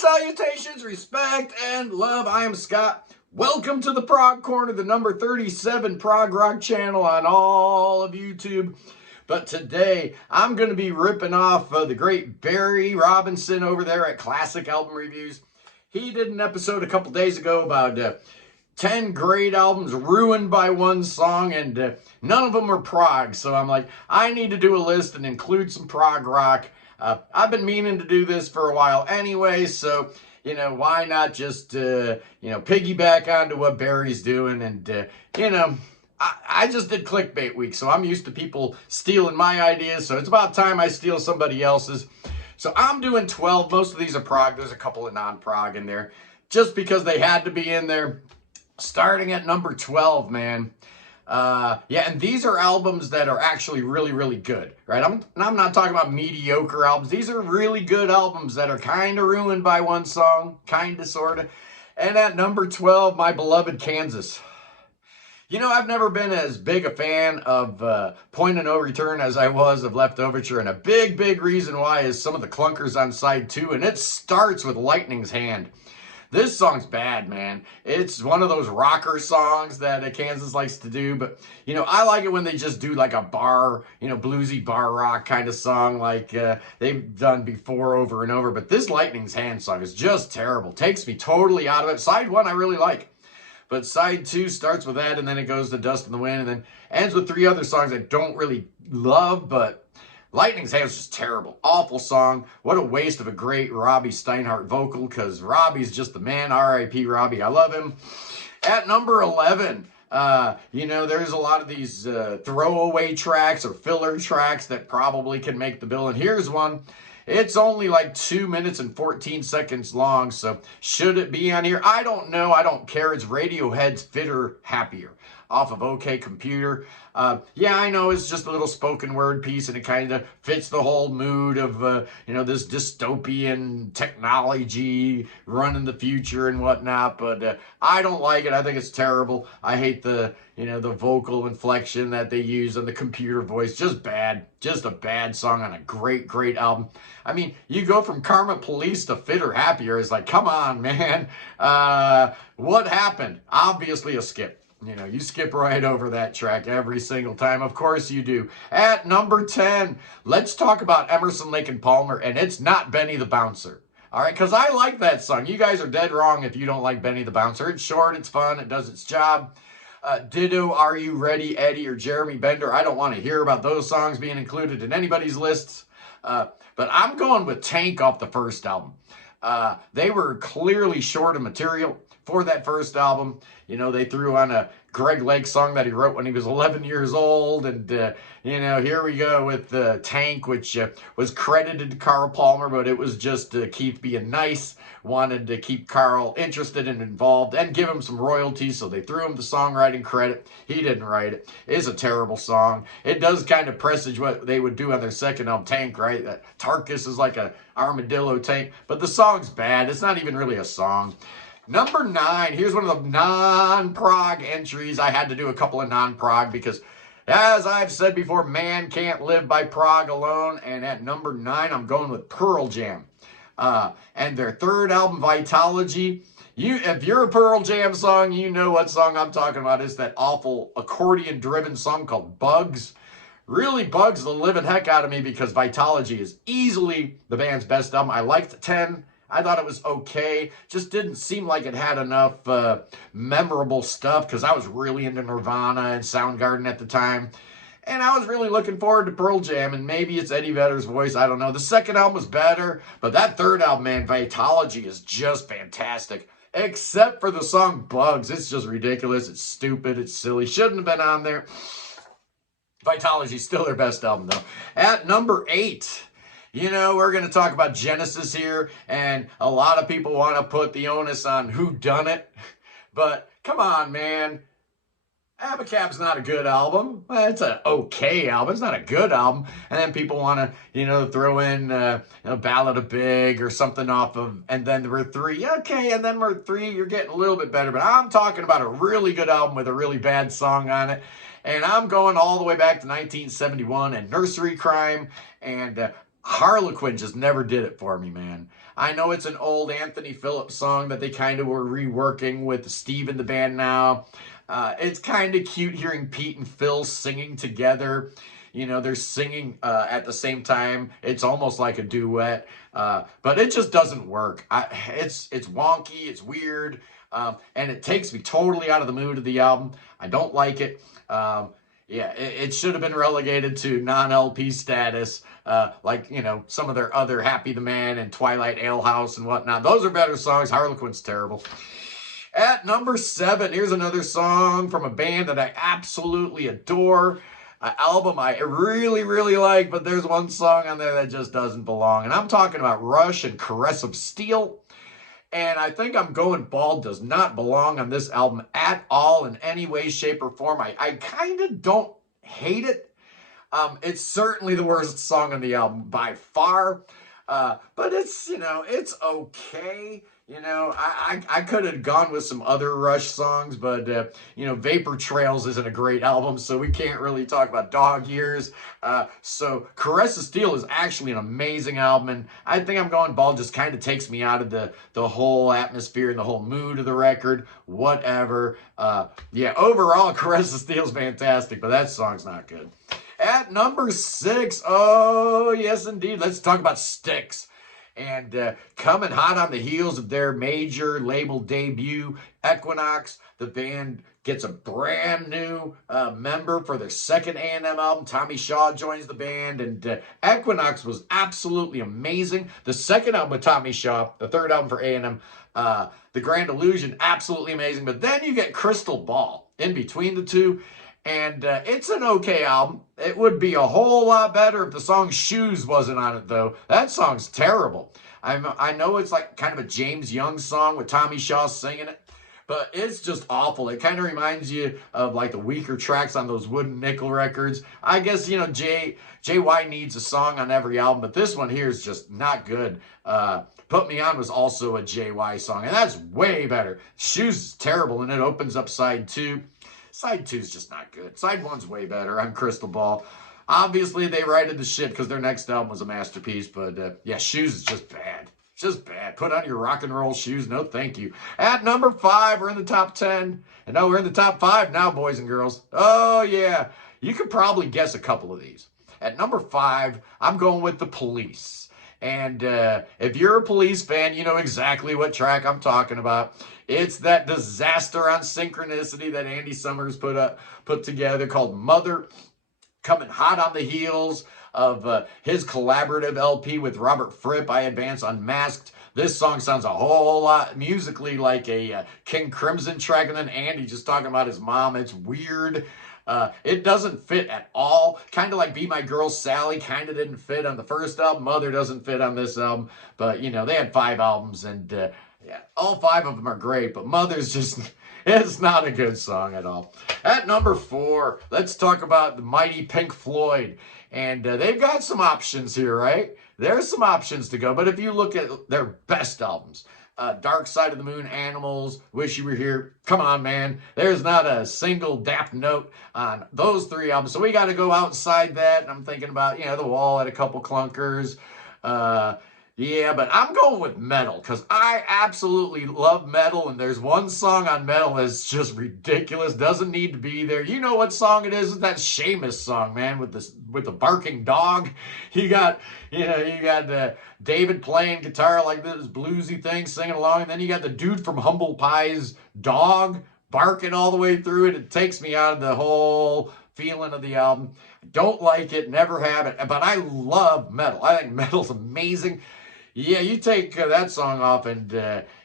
salutations, respect, and love. I am Scott. Welcome to the Prog Corner, the number 37 Prog Rock channel on all of YouTube. But today, I'm going to be ripping off the great Barry Robinson over there at Classic Album Reviews. He did an episode a couple days ago about 10 great albums ruined by one song, and none of them were prog. So I'm like, I need to do a list and include some prog rock. I've been meaning to do this for a while anyway, so, why not just, piggyback onto what Barry's doing. And, I just did clickbait week, so I'm used to people stealing my ideas, so it's about time I steal somebody else's. So I'm doing 12. Most of these are prog. There's a couple of non-prog in there, just because they had to be in there. Starting at number 12, man. And these are albums that are actually really, really good, right? I'm not talking about mediocre albums. These are really good albums that are kind of ruined by one song, kind of, sort of. And at number 12, my beloved Kansas. I've never been as big a fan of Point of No Return as I was of Left Overture, and a big, big reason why is some of the clunkers on side 2, and it starts with Lightning's Hand. This song's bad, man. It's one of those rocker songs that Kansas likes to do, but, I like it when they just do like a bar, bluesy bar rock kind of song like they've done before over and over, but this Lightning's Hand song is just terrible. Takes me totally out of it. Side 1 I really like, but side 2 starts with that, and then it goes to Dust in the Wind, and then ends with 3 other songs I don't really love, but Lightning's Hand is just terrible. Awful song. What a waste of a great Robbie Steinhardt vocal, because Robbie's just the man. R.I.P. Robbie. I love him. At number 11, there's a lot of these throwaway tracks or filler tracks that probably can make the bill, and here's one. It's only like 2 minutes and 14 seconds long, so should it be on here? I don't know. I don't care. It's Radiohead's Fitter Happier off of OK Computer. I know it's just a little spoken word piece, and it kind of fits the whole mood of, this dystopian technology running the future and whatnot, but I don't like it. I think it's terrible. I hate the vocal inflection that they use on the computer voice. Just bad. Just a bad song on a great, great album. I mean, you go from Karma Police to Fitter Happier. It's like, come on, man. What happened? Obviously a skip. You skip right over that track every single time. Of course you do. At number 10, let's talk about Emerson, Lake and Palmer, and it's not Benny the Bouncer. All right, because I like that song. You guys are dead wrong if you don't like Benny the Bouncer. It's short, it's fun, it does its job. Ditto, Are You Ready, Eddie, or Jeremy Bender. I don't want to hear about those songs being included in anybody's lists. But I'm going with Tank off the first album. They were clearly short of material for that first album. They threw on a Greg Lake song that he wrote when he was 11 years old. And, here we go with Tank, which was credited to Carl Palmer, but it was just Keith being nice, wanted to keep Carl interested and involved and give him some royalties, so they threw him the songwriting credit. He didn't write it. It's a terrible song. It does kind of presage what they would do on their second album, Tank, right? Tarkus is like a armadillo tank, but the song's bad. It's not even really a song. Number 9, here's one of the non-prog entries. I had to do a couple of non-prog because, as I've said before, man can't live by prog alone. And at number 9, I'm going with Pearl Jam. And their third album, Vitalogy. If you're a Pearl Jam song, you know what song I'm talking about. It's that awful accordion-driven song called Bugs. Really bugs the living heck out of me because Vitalogy is easily the band's best album. I liked 10. I thought it was okay. Just didn't seem like it had enough memorable stuff because I was really into Nirvana and Soundgarden at the time. And I was really looking forward to Pearl Jam, and maybe it's Eddie Vedder's voice. I don't know. The second album was better, but that third album, man, Vitalogy, is just fantastic. Except for the song Bugs. It's just ridiculous. It's stupid. It's silly. Shouldn't have been on there. Vitalogy's still their best album, though. At number 8... we're going to talk about Genesis here, and a lot of people want to put the onus on Who Done It, but come on, man. Abacab's not a good album. Well, it's an okay album. It's not a good album. And then people want to, throw in Ballad of Big or something off of, and then we're 3. Okay, and then we're 3. You're getting a little bit better, but I'm talking about a really good album with a really bad song on it. And I'm going all the way back to 1971 and Nursery Crime and Harlequin just never did it for me, man. I know it's an old Anthony Phillips song that they kind of were reworking with Steve in the band now. It's kind of cute hearing Pete and Phil singing together. You know, they're singing at the same time. It's almost like a duet, but it just doesn't work. It's wonky, it's weird, and it takes me totally out of the mood of the album. I don't like it. Yeah, it should have been relegated to non-LP status, like, you know, some of their other Happy the Man and Twilight Alehouse and whatnot. Those are better songs. Harlequin's terrible. At number 7, here's another song from a band that I absolutely adore. An album I really, really like, but there's one song on there that just doesn't belong. And I'm talking about Rush and Caress of Steel. And I think I'm Going Bald does not belong on this album at all in any way, shape, or form. I kind of don't hate it. It's certainly the worst song on the album by far. But it's, you know, it's okay. You know, I could have gone with some other Rush songs, but, you know, Vapor Trails isn't a great album, so we can't really talk about Dog Years. So Caress of Steel is actually an amazing album, and I think I'm Going Bald just kind of takes me out of the whole atmosphere and the whole mood of the record, whatever. Yeah, overall, Caress of Steel is fantastic, but that song's not good. At number 6, oh, yes, indeed, let's talk about Styx. And coming hot on the heels of their major label debut, Equinox, the band gets a brand new member for their second A&M album. Tommy Shaw joins the band, and Equinox was absolutely amazing. The second album with Tommy Shaw, the third album for A&M, The Grand Illusion, absolutely amazing. But then you get Crystal Ball in between the two, and it's an okay album. It would be a whole lot better if the song Shoes wasn't on it, though. That song's terrible. I know it's like kind of a James Young song with Tommy Shaw singing it, but it's just awful. It kind of reminds you of like the weaker tracks on those Wooden Nickel records. I guess, you know, JY needs a song on every album, but this one here is just not good. Put Me On was also a JY song, and that's way better. Shoes is terrible, and it opens up side 2. Side 2 is just not good. Side 1's way better on Crystal Ball. Obviously, they righted the ship because their next album was a masterpiece. But, yeah, Shoes is just bad. Just bad. Put on your rock and roll shoes. No, thank you. At number 5, we're in the top 10. And no, we're in the top 5 now, boys and girls. Oh, yeah. You could probably guess a couple of these. At number 5, I'm going with The Police. And if you're a Police fan, you know exactly what track I'm talking about. It's that Disaster on Synchronicity that Andy Summers put together called Mother, coming hot on the heels of his collaborative LP with Robert Fripp, I Advance Unmasked. This song sounds a whole lot musically like a King Crimson track, and then Andy just talking about his mom. It's weird. It doesn't fit at all. Kind of like Be My Girl Sally kind of didn't fit on the first album. Mother doesn't fit on this album. But, you know, they had 5 albums, and yeah, all 5 of them are great. But Mother's just, it's not a good song at all. At number 4, let's talk about the mighty Pink Floyd. And they've got some options here, right? There's some options to go. But if you look at their best albums, Dark Side of the Moon, Animals, Wish You Were Here. Come on, man. There's not a single daft note on those 3 albums. So we got to go outside that. And I'm thinking about, you know, The Wall had a couple clunkers. Yeah, but I'm going with Metal because I absolutely love Metal. And there's one song on Metal that's just ridiculous. Doesn't need to be there. You know what song it is? It's that Seamus song, man, with the barking dog. You got David playing guitar like this bluesy thing, singing along, and then you got the dude from Humble Pie's dog barking all the way through it. It takes me out of the whole feeling of the album. Don't like it, never have it, but I love Metal. I think Metal's amazing. Yeah, you take that song off, and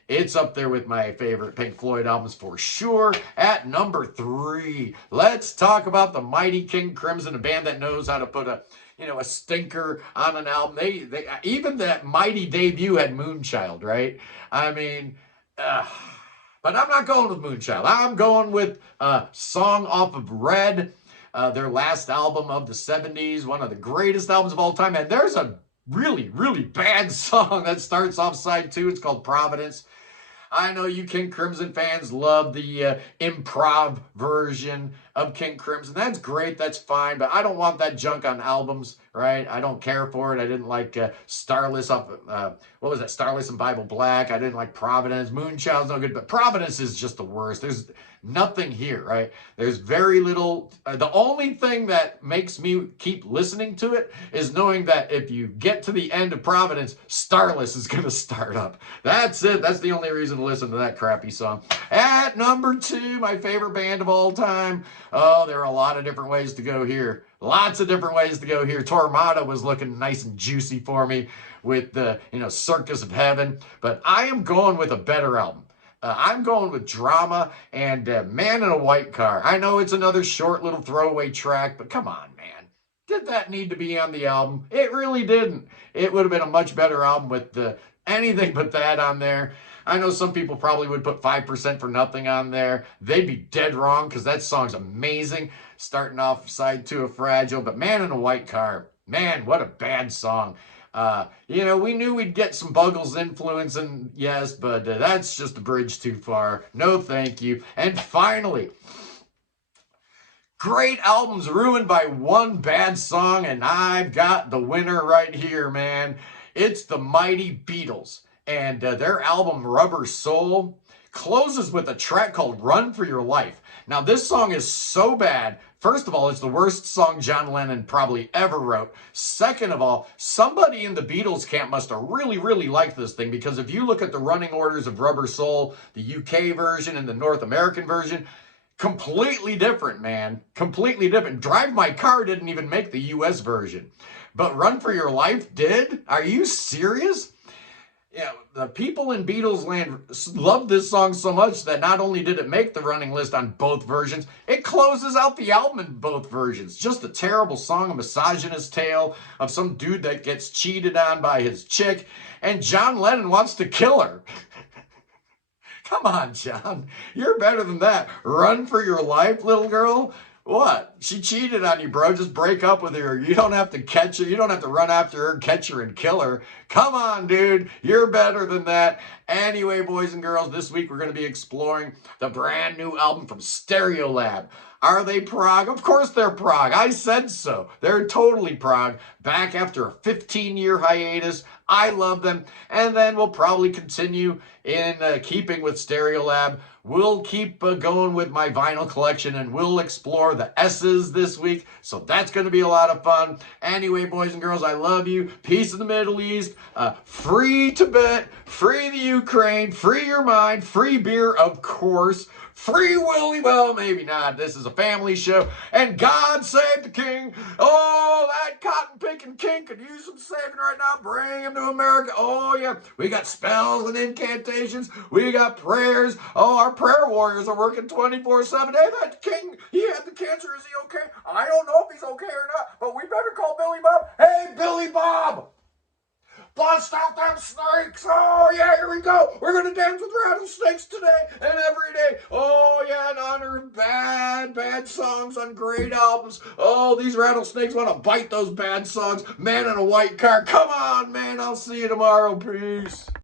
it's up there with my favorite Pink Floyd albums for sure. At number 3, let's talk about the mighty King Crimson, a band that knows how to put a stinker on an album. They even that mighty debut had Moonchild, right? I mean, but I'm not going with Moonchild. I'm going with a song off of Red, their last album of the 70s, one of the greatest albums of all time. And there's a really, really bad song that starts off side 2. It's called Providence. I know you King Crimson fans love the improv version of King Crimson. That's great. That's fine. But I don't want that junk on albums, right? I don't care for it. I didn't like Starless off, what was that? Starless and Bible Black. I didn't like Providence. Moonchild's no good. But Providence is just the worst. There's nothing here, right? There's very little. The only thing that makes me keep listening to it is knowing that if you get to the end of Providence, Starless is going to start up. That's it. That's the only reason to listen to that crappy song. At number 2, my favorite band of all time. Oh, there are a lot of different ways to go here. Lots of different ways to go here. Tormada was looking nice and juicy for me with the, Circus of Heaven. But I am going with a better album. I'm going with Drama and Man in a White Car. I know it's another short little throwaway track, but come on, man. Did that need to be on the album? It really didn't. It would have been a much better album with anything but that on there. I know some people probably would put 5% for Nothing on there. They'd be dead wrong because that song's amazing. Starting off side 2 of Fragile, but Man in a White Car, man, what a bad song. We knew we'd get some Buggles influence, and yes, but that's just a bridge too far. No, thank you. And finally, great albums ruined by one bad song, and I've got the winner right here, man. It's the Mighty Beatles, and their album Rubber Soul closes with a track called Run for Your Life. Now, this song is so bad. First of all, it's the worst song John Lennon probably ever wrote. Second of all, somebody in the Beatles camp must have really, really liked this thing, because if you look at the running orders of Rubber Soul, the UK version and the North American version, completely different, man. Completely different. Drive My Car didn't even make the US version, but Run for Your Life did? Are you serious? Yeah, the people in Beatles land loved this song so much that not only did it make the running list on both versions, it closes out the album in both versions. Just a terrible song, a misogynist tale of some dude that gets cheated on by his chick, and John Lennon wants to kill her. Come on, John. You're better than that. Run for your life, little girl. What? She cheated on you, bro. Just break up with her. You don't have to catch her. You don't have to run after her, catch her, and kill her. Come on, dude. You're better than that. Anyway, boys and girls, this week we're going to be exploring the brand new album from Stereolab. Are they prog? Of course they're prog. I said so. They're totally prog. Back after a 15-year hiatus. I love them. And then we'll probably continue in keeping with Stereolab. We'll keep going with my vinyl collection, and we'll explore the S's this week. So that's going to be a lot of fun. Anyway, boys and girls, I love you. Peace in the Middle East. Free Tibet. Free the Ukraine. Free your mind. Free beer, of course. Free Willie, well, maybe not. This is a family show. And God save the king. Oh, that cotton-picking king could use some saving right now. Bring him to America. Oh, yeah. We got spells and incantations. We got prayers. Oh, our prayer warriors are working 24/7. Hey, that king, he had the cancer. Is he okay? I don't know if he's okay or not, but we better call Billy Bob. Hey, Billy Bob. Bust out them snakes. Oh, yeah, here we go. We're going to dance with rattlesnakes today and every day. Oh, yeah, in honor of bad songs on great albums. Oh, these rattlesnakes want to bite those bad songs. Man in a White Car. Come on, man. I'll see you tomorrow. Peace.